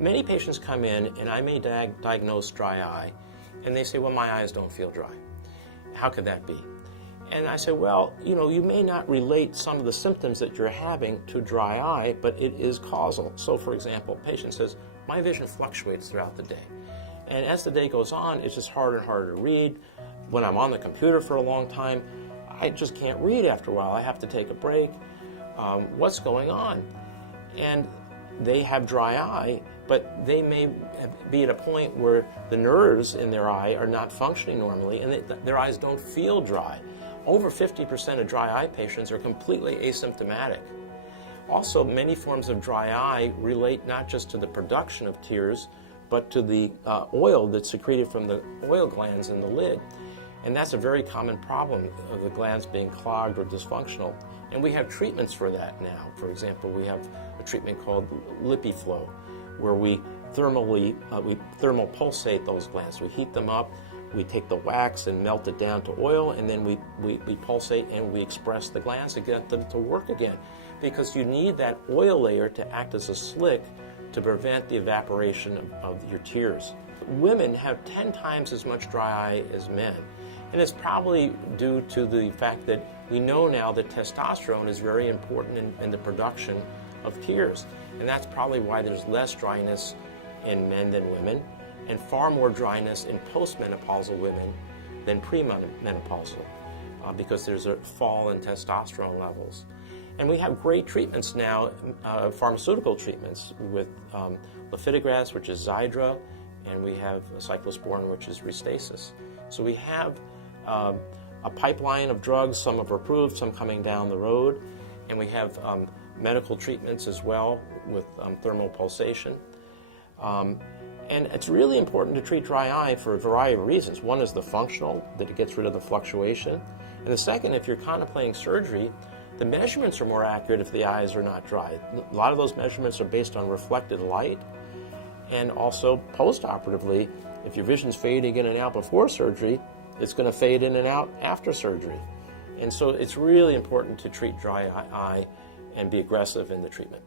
Many patients come in and I may diagnose dry eye, and they say, well, my eyes don't feel dry. How could that be? And I say, well, you may not relate some of the symptoms that you're having to dry eye, but it is causal. So for example, patient says, my vision fluctuates throughout the day. And as the day goes on, it's just harder and harder to read. When I'm on the computer for a long time, I just can't read after a while. I have to take a break. What's going on? And they have dry eye, but they may be at a point where the nerves in their eye are not functioning normally and their eyes don't feel dry. Over 50% of dry eye patients are completely asymptomatic. Also, many forms of dry eye relate not just to the production of tears, but to the oil that's secreted from the oil glands in the lid. And that's a very common problem of the glands being clogged or dysfunctional. And we have treatments for that now. For example, we have a treatment called LipiFlow, where we thermal pulsate those glands. We heat them up, we take the wax and melt it down to oil, and then we pulsate and we express the glands to get them to work again. Because you need that oil layer to act as a slick to prevent the evaporation of your tears. Women have 10 times as much dry eye as men. And it's probably due to the fact that we know now that testosterone is very important in the production of tears. And that's probably why there's less dryness in men than women, and far more dryness in postmenopausal women than premenopausal, because there's a fall in testosterone levels. And we have great treatments now, pharmaceutical treatments with lifitegrast, which is Xiidra, and we have cyclosporin, which is Restasis. So we have a pipeline of drugs, some are approved, some coming down the road, and we have medical treatments as well with thermal pulsation. And it's really important to treat dry eye for a variety of reasons. One is the functional, that it gets rid of the fluctuation. And the second, if you're contemplating surgery, the measurements are more accurate if the eyes are not dry. A lot of those measurements are based on reflected light, and also post-operatively, if your vision's fading in and out before surgery, it's going to fade in and out after surgery. And so it's really important to treat dry eye and be aggressive in the treatment.